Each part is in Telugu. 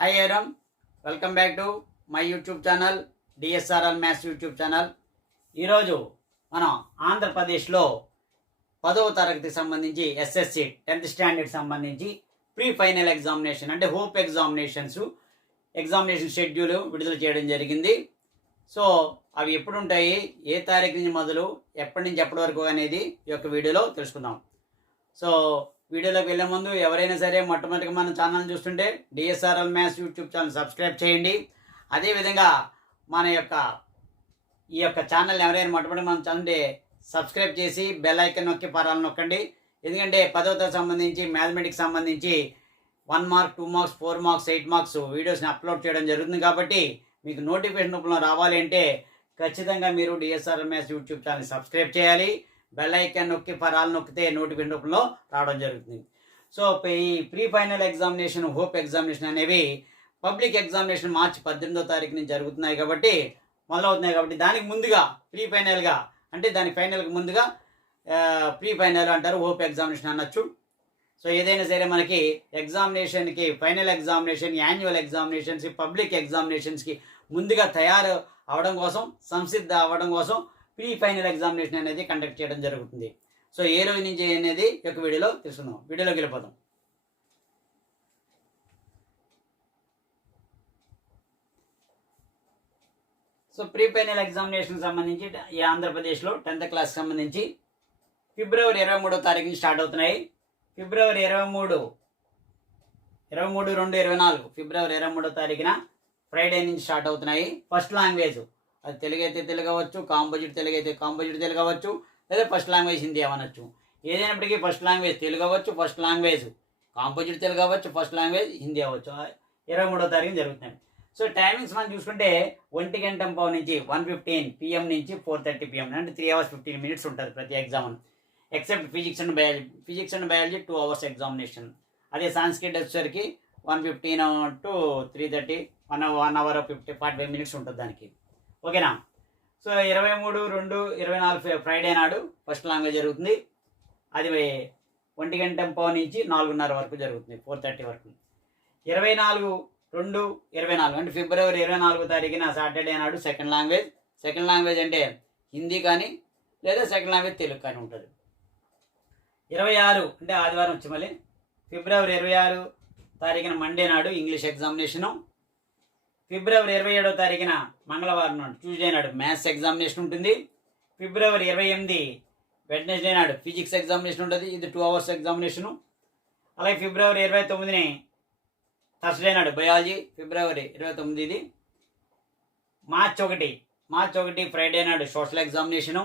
Hi everyone, welcome back to my YouTube channel DSRL maths YouTube channel. ఈరోజు మనం ఆంధ్రప్రదేశ్లో 10వ తరగతికి సంబంధించి ఎస్ఎస్సి 10th స్టాండర్డ్ సంబంధించి ప్రీ ఫైనల్ ఎగ్జామినేషన్ అంటే హోప్ ఎగ్జామినేషన్ షెడ్యూల్ విడుదల చేయడం జరిగింది. సో అవి ఎప్పుడు ఉంటాయి, ఏ తారీఖు నుంచి మొదలు, ఎప్పటి నుంచి ఎప్పటి వరకు అనేది ఈ యొక్క వీడియోలో తెలుసుకుందాం. సో వీడియోలోకి వెళ్ళే ముందు ఎవరైనా సరే మొట్టమొదటిగా మన ఛానల్ చూస్తుంటే DSRL maths YouTube channel subscribe చేయండి. అదేవిధంగా మన యొక్క ఈ యొక్క ఛానల్ ఎవరైనా మొట్టమొదటి మన ఛానల్ సబ్స్క్రైబ్ చేసి బెల్ ఐకాన్ నొక్కి పరాలు నొక్కండి. ఎందుకంటే 10వ తరగతి సంబంధించి మ్యాథమెటిక్స్ సంబంధించి 1 మార్క్ 2 మార్క్స్ 4 మార్క్స్ 8 మార్క్స్ వీడియోస్ని అప్లోడ్ చేయడం జరుగుతుంది. కాబట్టి మీకు నోటిఫికేషన్ రూపంలో రావాలి అంటే ఖచ్చితంగా మీరు DSRL maths YouTube channel subscribe చేయాలి. బెల్ ఐకాన్ నొక్కి పరాలు నొక్కితే నోటిఫికేషన్ రూపంలో రావడం జరుగుతుంది. సో ఈ pre final examination, hope examination అనేవి పబ్లిక్ ఎగ్జామినేషన్ మార్చి 18వ తారీఖు నుంచి జరుగుతున్నాయి కాబట్టి మొదలవుతున్నాయి. కాబట్టి దానికి ముందుగా ప్రీ ఫైనల్గా అంటే దాని ఫైనల్కి ముందుగా ప్రీ ఫైనల్ అంటారు, హోప్ ఎగ్జామినేషన్ అనొచ్చు. సో ఏదైనా సరే మనకి ఎగ్జామినేషన్కి, final examination, annual examinations, public ఎగ్జామినేషన్స్కి ముందుగా తయారు అవడం కోసం, సంసిద్ధ అవ్వడం కోసం ప్రీ ఫైనల్ ఎగ్జామినేషన్ అనేది కండక్ట్ చేయడం జరుగుతుంది. సో ఏ రోజు నుంచి అనేది ఒక వీడియోలో తెలుసుకుందాం. వీడియోలోకి వెళ్ళిపోదాం. సో ప్రీ ఫైనల్ ఎగ్జామినేషన్ సంబంధించి ఈ ఆంధ్రప్రదేశ్లో 10th క్లాస్ సంబంధించి ఫిబ్రవరి 23వ తారీఖు నుంచి స్టార్ట్ అవుతున్నాయి. ఫిబ్రవరి 23, 2/24 ఫిబ్రవరి 23వ తారీఖున ఫ్రైడే నుంచి స్టార్ట్ అవుతున్నాయి. ఫస్ట్ లాంగ్వేజ్ అది తెలుగు అయితే తెలుగు అవ్వచ్చు, కాంపోజిట్ తెలుగు అయితే కాంపోజిట్ తెలుగు అవ్వచ్చు, లేదా ఫస్ట్ లాంగ్వేజ్ హిందీ అవ్వచ్చు. ఏదైనప్పటికీ ఫస్ట్ లాంగ్వేజ్ తెలుగు అవ్వచ్చు, ఫస్ట్ లాంగ్వేజ్ కాంపోజిట్ తెలుగు అవ్వచ్చు, ఫస్ట్ లాంగ్వేజ్ హిందీ అవ్వచ్చు. 23వ తారీఖు జరుగుతున్నాయి. సో టైమింగ్స్ మనం చూసుకుంటే 1:15 నుంచి 1:15 PM నుంచి 4:30 PM అంటే 3 hours 15 minutes ఉంటుంది ప్రతి exam, except physics and biology 2 hours examination. అదే సాంస్క్రిట్ వచ్చేసరికి 1:15 to 3:30 1 hour 45 minutes ఉంటుంది దానికి. ఓకేనా? సో 23/2/24 ఫ్రైడే నాడు ఫస్ట్ లాంగ్వేజ్ జరుగుతుంది. అది 1:15 నుంచి 4:30 వరకు జరుగుతుంది, 4:30 వరకు. 24/2/24 అంటే ఫిబ్రవరి 24వ తారీఖున సాటర్డే నాడు సెకండ్ లాంగ్వేజ్ అంటే హిందీ కానీ లేదా సెకండ్ లాంగ్వేజ్ తెలుగు కానీ ఉంటుంది. 26 అంటే ఆదివారం వచ్చి మళ్ళీ ఫిబ్రవరి 26 తారీఖున మండే నాడు ఇంగ్లీష్ ఎగ్జామినేషను. ఫిబ్రవరి 27వ తారీఖున మంగళవారం నాడు ట్యూస్డే నాడు మ్యాథ్స్ ఎగ్జామినేషన్ ఉంటుంది. ఫిబ్రవరి 28 వెడ్నెస్డే నాడు ఫిజిక్స్ ఎగ్జామినేషన్ ఉంటుంది, ఇది 2 hours ఎగ్జామినేషను. అలాగే ఫిబ్రవరి 29 థర్స్డే నాడు బయాలజీ, ఫిబ్రవరి 29 ఇది. మార్చ్ 1 ఫ్రైడే నాడు సోషల్ ఎగ్జామినేషను.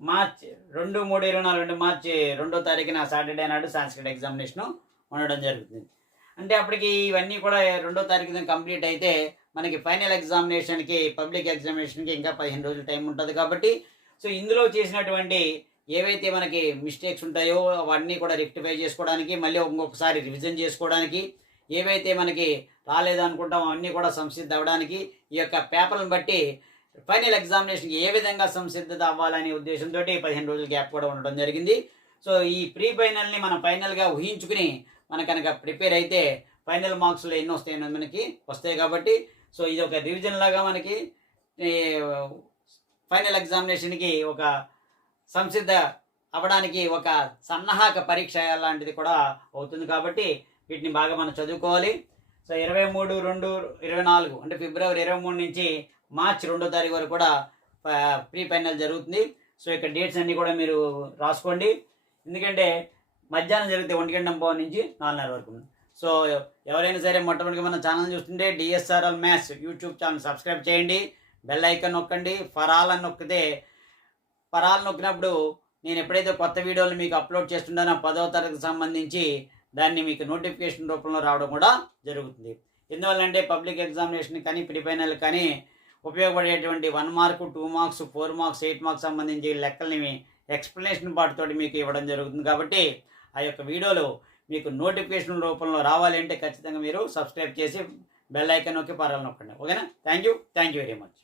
మార్చ్ 2, 3, 24 అంటే మార్చి 2వ తారీఖున సాటర్డే నాడు సాంస్క్రిట్ ఎగ్జామినేషను ఉండడం జరుగుతుంది. అంటే అప్పటికి ఇవన్నీ కూడా 2వ తారీఖున కంప్లీట్ అయితే మనకి ఫైనల్ ఎగ్జామినేషన్కి, పబ్లిక్ ఎగ్జామినేషన్కి ఇంకా 15 రోజులు టైం ఉంటుంది. కాబట్టి సో ఇందులో చేసినటువంటి ఏవైతే మనకి మిస్టేక్స్ ఉంటాయో అవన్నీ కూడా రెక్టిఫై చేసుకోవడానికి, మళ్ళీ ఇంకొకసారి రివిజన్ చేసుకోవడానికి, ఏవైతే మనకి రాలేదనుకుంటామో అవన్నీ కూడా సంసిద్ధ అవ్వడానికి, ఈ యొక్క పేపర్లను బట్టి ఫైనల్ ఎగ్జామినేషన్కి ఏ విధంగా సంసిద్ధత అవ్వాలనే ఉద్దేశంతో 15 రోజుల గ్యాప్ కూడా ఉండడం జరిగింది. సో ఈ ప్రీ ఫైనల్ని మనం ఫైనల్గా ఊహించుకుని మన కనుక ప్రిపేర్ అయితే ఫైనల్ మార్క్స్లో ఎన్ని వస్తాయని మనకి వస్తాయి. కాబట్టి సో ఇది ఒక రివిజన్ లాగా మనకి ఫైనల్ ఎగ్జామినేషన్కి ఒక సంసిద్ధ అవ్వడానికి ఒక సన్నాహక పరీక్ష లాంటిది కూడా అవుతుంది. కాబట్టి వీటిని బాగా మనం చదువుకోవాలి. సో 23/2/24 అంటే ఫిబ్రవరి 23 నుంచి మార్చి 2వ తారీఖు వరకు కూడా ప్రీ ఫైనల్ జరుగుతుంది. సో ఇక్కడ డేట్స్ అన్నీ కూడా మీరు రాసుకోండి. ఎందుకంటే మధ్యాహ్నం జరిగితే 1:15 నుంచి 4:30 వరకు. సో ఎవరైనా సరే మొట్టమొదటిగా మన ఛానల్ చూస్తుంటే DSRL maths YouTube channel subscribe చేయండి, బెల్ ఐకాన్ నొక్కండి, పరాలు నొక్కినప్పుడు నేను ఎప్పుడైతే కొత్త వీడియోలు మీకు అప్లోడ్ చేస్తుంటానో 10వ తరగతికి సంబంధించి దాన్ని మీకు నోటిఫికేషన్ రూపంలో రావడం కూడా జరుగుతుంది. ఎందువల్లంటే పబ్లిక్ ఎగ్జామినేషన్ కానీ ప్రీ ఫైనల్ కానీ ఉపయోగపడేటువంటి 1 మార్క్ 2 మార్క్స్ 4 మార్క్స్ 8 మార్క్స్ సంబంధించి లెక్కల్ని ఎక్స్ప్లెనేషన్ పార్ట్ తోటి మీకు ఇవ్వడం జరుగుతుంది. కాబట్టి ఆ యొక్క వీడియోలు మీకు నోటిఫికేషన్ రూపంలో రావాలి అంటే ఖచ్చితంగా మీరు సబ్స్క్రైబ్ చేసి బెల్ ఐకాన్ నొక్కి పరాలు నొక్కండి. ఓకేనా? Thank you very much.